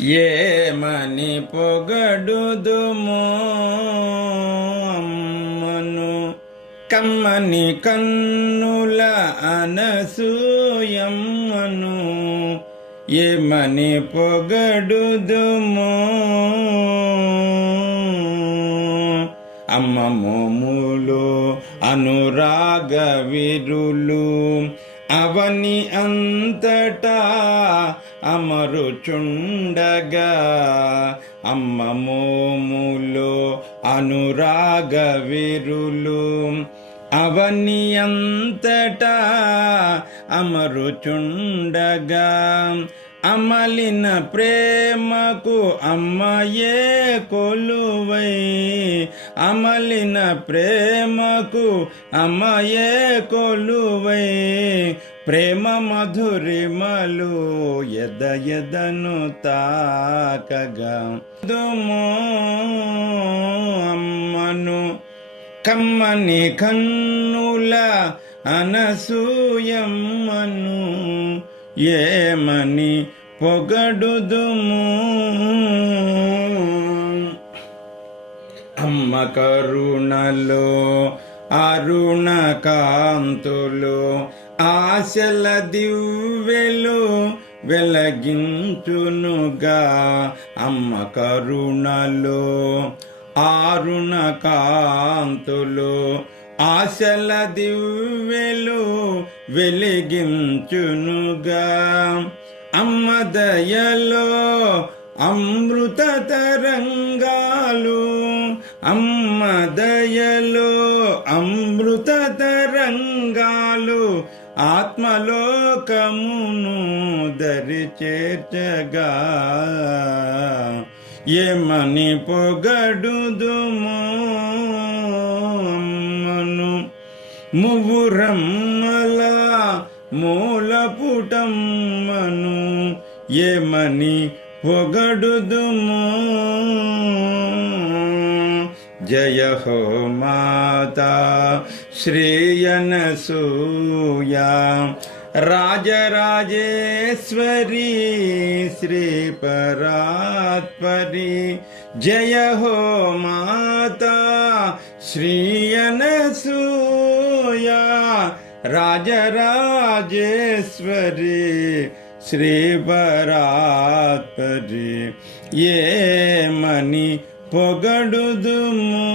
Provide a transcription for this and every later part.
ఏమని పొగడుదుము అమ్మను కమ్మని కన్నుల అనసూయమ్మను. ఏమని పొగడుదుము అమ్మ మోములో అనురాగ విరులు అవని అంతటా అమరుచుండగా. అమ్మ మోములో అనురాగ విరులు అవని అంతటా అమరుచుండగా. అమలిన ప్రేమకు అమ్మయే కొలువై, అమలిన ప్రేమకు అమ్మయే కొలువై. ప్రేమ మధురిమలు ఎద ఎదను తాకగా. అమ్మను కమ్మని కన్నుల అనసూయమ్మను. ఏమని పొగడుదుము అమ్మ కరుణలో అరుణ కాంతులు ఆశల దివ్వెలు వెలగించునుగా. అమ్మ కరుణలో అరుణ కాంతులు ఆశల దివ్వెలు వెలిగించునుగా. అమ్మ దయలో అమృత తరంగాలు, అమ్మ దయలో అమృత తరంగాలు ఆత్మలోకమును దరి చేర్చగా. ఏమని పొగడుదుము అమ్మను మువ్వురమ్మల మూలపుటమ్మను. ఏమని పొగడుదుము జయ హో మాతా శ్రీయనసూయా రాజరాజేశ్వరి శ్రీపరాత్పరి. జయ హో మాతా శ్రీయనసూయా రాజరాజేశ్వరి శ్రీపరాత్పరి. ఏమని పొగడుదుము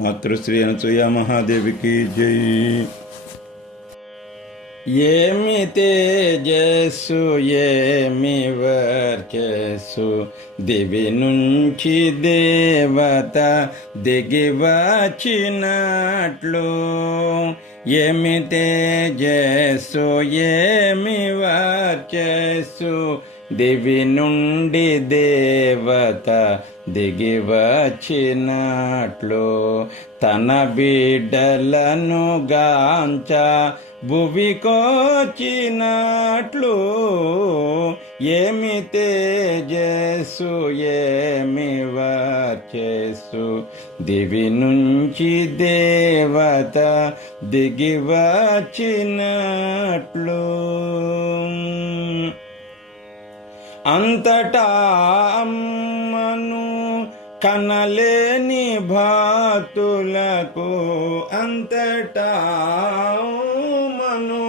మాతృశ్రీ అనసూయ మహాదేవికి జై. ఏమి తేజస్సు ఏమి వర్చస్సు దివి నుంచి దేవత దిగి వచ్చినట్లు. ఏమి తేజస్సు ఏమి వర్చస్సు దివి నుండి దేవత దిగి వచ్చినట్లు. తన బిడ్డలను గాంచ భువికొచ్చినట్లు. ఏమి తేజస్సు ఏమి వర్చస్సు దివి నుంచి దేవత దిగి వచ్చినట్లు. అంతటా అమ్మను కనలేని భక్తులకు, అంతటా అమ్మను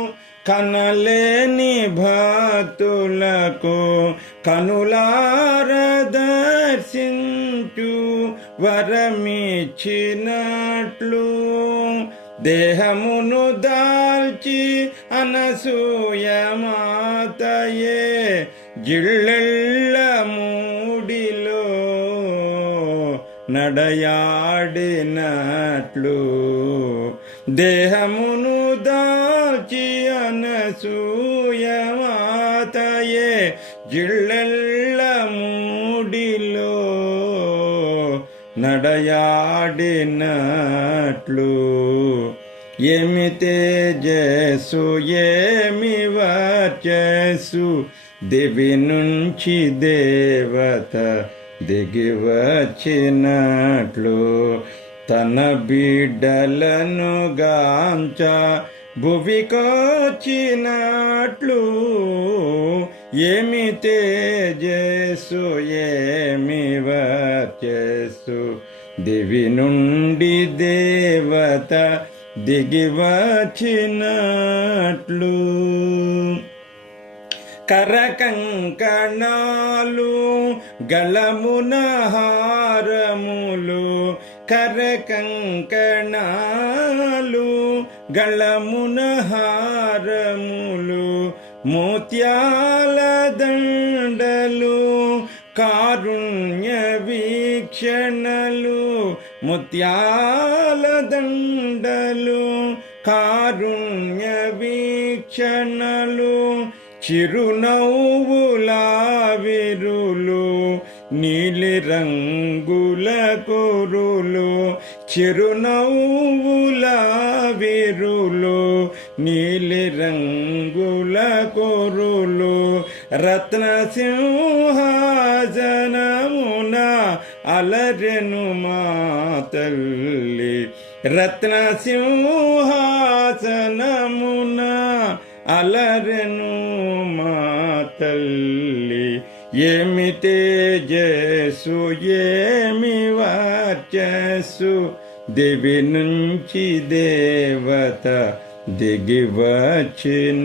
కనలేని భక్తులకు కనులార దర్శించు వరమిచ్చినట్లు. దేహమును దాల్చి అనసూయ మాతయే జిళ్ళెళ్ళ మూడిలో నడయాడినట్లు. దేహమును దాల్చి అనసూయ మాతయే జిళ్ళెళ్ళ మూడిలో నడయాడినట్లు. ఏమి తేజస్సు ఏమి వర్చస్సు దివి నుంచి దేవత దిగి వచ్చినట్లు. తన బిడ్డలను గాంచ భువికొచ్చినట్లు ఏమి తేజస్సు ఏమి వర్చస్సు దివి నుండి దేవత దిగి వచ్చినట్లు కరకంకణాలు గళమున హారములు కరకంకణాలు గళమున హారములు మోత్యాల దండలు కారుణ్య వీక్షణలు ముత్యాల దండలు కారుణ్య వీక్షణలు చిరునవ్వుల విరులు నీలి రంగుల కురులు చిరునవ్వుల విరులు నీలి రంగుల కురులు రత్న సింహాసనమున అలరెను మా తల్లి రత్న సింహాసనమున అలరెను మా తల్లి ఏమి తేజస్సు ఏమి వర్చస్సు దివి నుంచి దేవత దిగి వచ్చినట్లు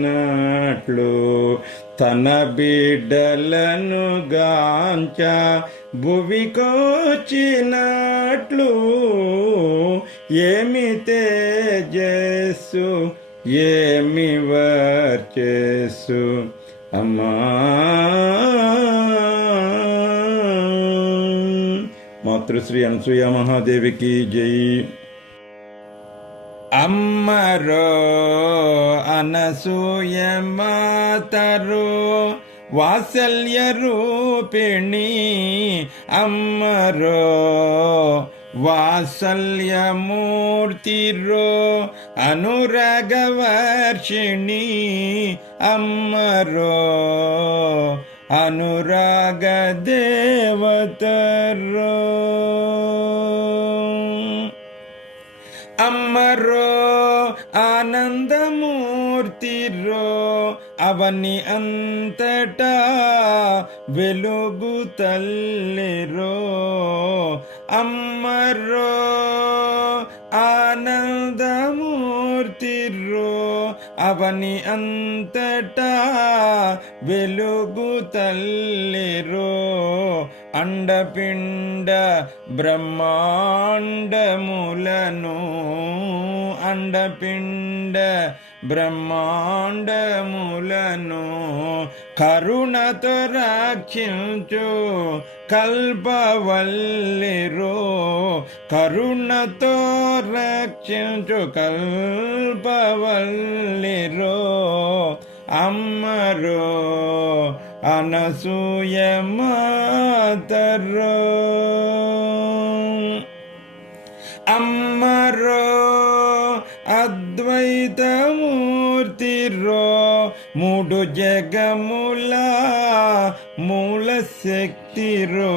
తన బిడ్డలను గాంచ భువికొచ్చినట్లు ఏమి తేజస్సు ఏమి వర్చస్సు అమ్మా. మాతృశ్రీ అనసూయ మహాదేవికి జై. అమ్మరో అనసూయ మాతరో వాత్సల్య రూపిణి అమ్మరో వాత్సల్యమూర్తిరో అనురాగవర్షిణి అమ్మరో అనురాగ దేవతరో అమ్మరో ఆనందమూర్తిరో అవని అంతటా వెలుగు తల్లిరో అమ్మరో ఆనందమూర్తిరో అవని అంతటా వెలుగు తల్లిరో అండపిండ బ్రహ్మాండములను అండపిండ బ్రహ్మాండములను కరుణతో రక్షించు కల్పవల్లిరో కరుణతో రక్షించు కల్పవల్లిరో అమ్మరో అనసూయ మాతరో అమ్మరో అద్వైతమూర్తిరో మూడు జగముల మూల శక్తిరో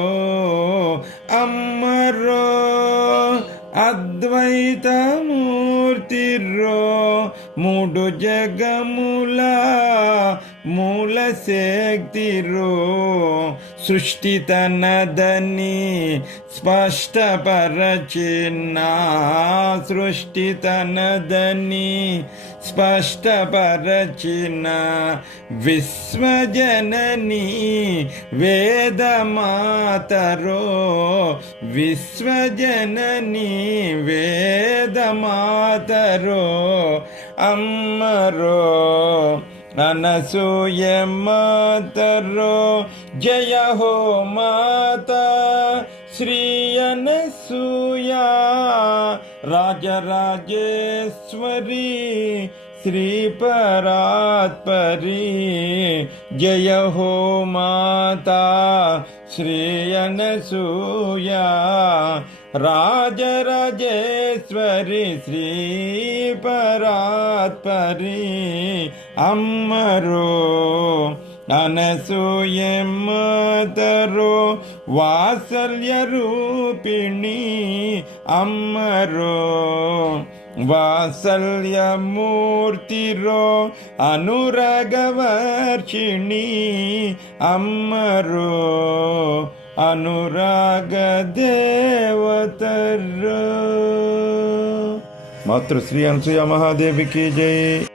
అమ్మరో అద్వైతమూర్తిరో మూడు జగముల మూల శక్తిరో సృష్టి తనదని స్పష్టపరచిన సృష్టి తనదని స్పష్టపరచిన విశ్వజనని వేదమాతరో విశ్వజనని వేదమాతరో అమ్మరో అనసూయ మాతరో జయ హో మాతా శ్రీ అనసూయ రాజరాజేశ్వరి శ్రీ పరాత్పరి జయ హో మాతా శ్రీ అనసూయ రాజరాజేశ్వరి శ్రీ పరాత్పరి అమ్మరో అనసూయ మాతరో వాత్సల్య రూపిణి అమ్మరో వాత్సల్యమూర్తిరో అనురాగవర్షిణి అమ్మరో అనురాగ దేవతరో. మాతృశ్రీ అనసూయ మహాదేవికి జై.